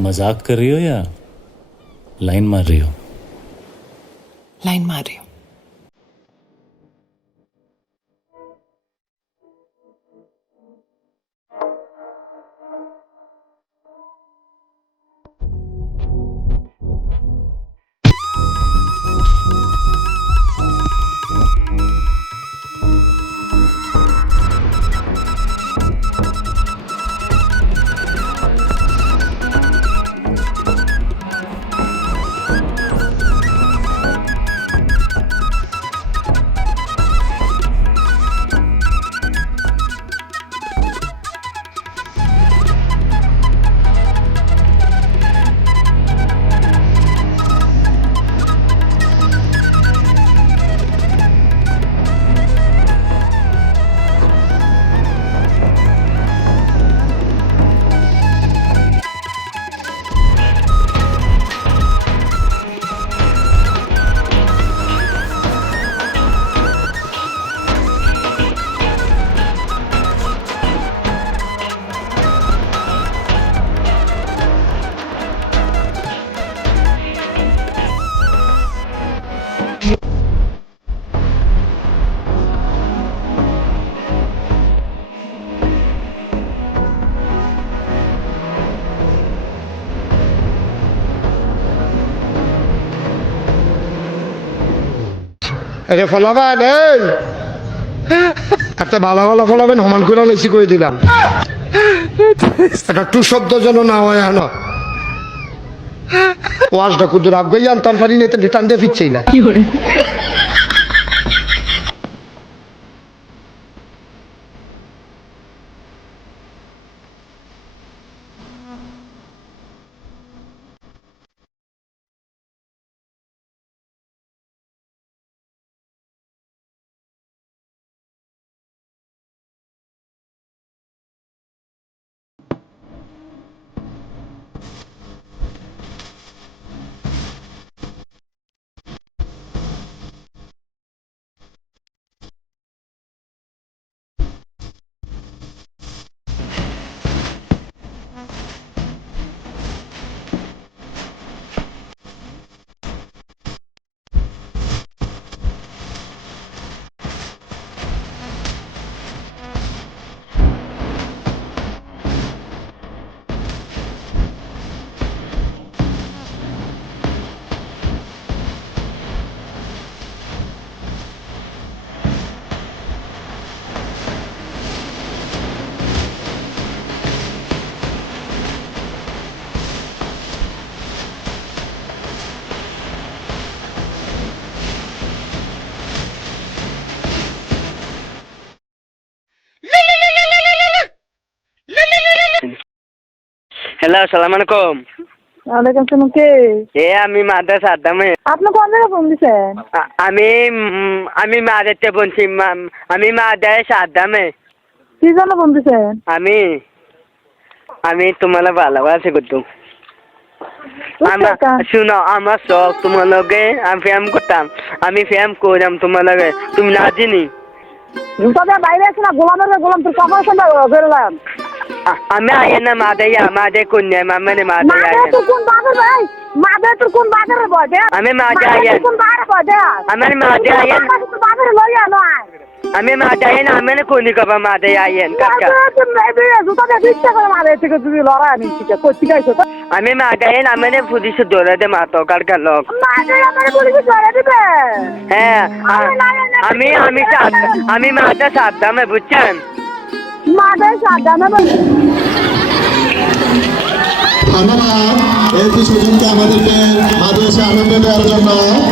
मज़ाक कर रही हो या लाइन मार रही हो? लाइन मार रही हूँ। এটা ফলাবেন এই। একটা ভালো ভালো ফলাবেন সমান করে বেশি করে দিলাম। একটা টু শব্দ যেন না হয় হেন ওয়াজটা কুদুর আগে আনতাম, পারি না রিটার্ন দিয়ে ফিরছেই না। হ্যালো আসসালামু আলাইকুম। ওয়ালাইকুম সালাম কে? এ আমি মাদ্রাসা আদামে। আপনি কোন জায়গায় ফোন দিছেন? আমি আমি মাদারতে বলছি আমি মাদ্রাসা আদামে। কি জন্য ফোন দিছেন? আমি আমি তোমার ভালোবাসি করতো? শুনো আমার শখ তোমার লগে আমি ফ্যাম করতাম আমি ফ্যাম করতাম তোমার লগে তুমি না তবে বাইরে আছে না গোলামের গোলাম তোর কাপড় বেরোলাম। আমি আয়ে না মাদাইয়া মাদে কন্যা মামানে মাদে মাদে আয়ে তোর কোন বাজার ভাই মাদে তোর কোন বাজারে বদে আমি মাদে মাদে তোর কোন বাজারে বদে আমার মাদে তোর বাজারে লইয়া নয় আমি মাদে আয়ে না আমি কোনি কবা মাদে আয়ে কাকা মাদে মাদে আমি আমি মাদে আয়ে না আমি পুলিশ ধরে দে মাতো কালকার লোক মাদে আমার বলি কি করে দিবে হ্যাঁ আমি আমি আমি মাথা সাদ্দামে বুঝছেন মাদে সাদা না ধন্যবাদ এপি সুজনকে আমাদেরকে মাদ্রাসা আনন্দ দেওয়ার জন্য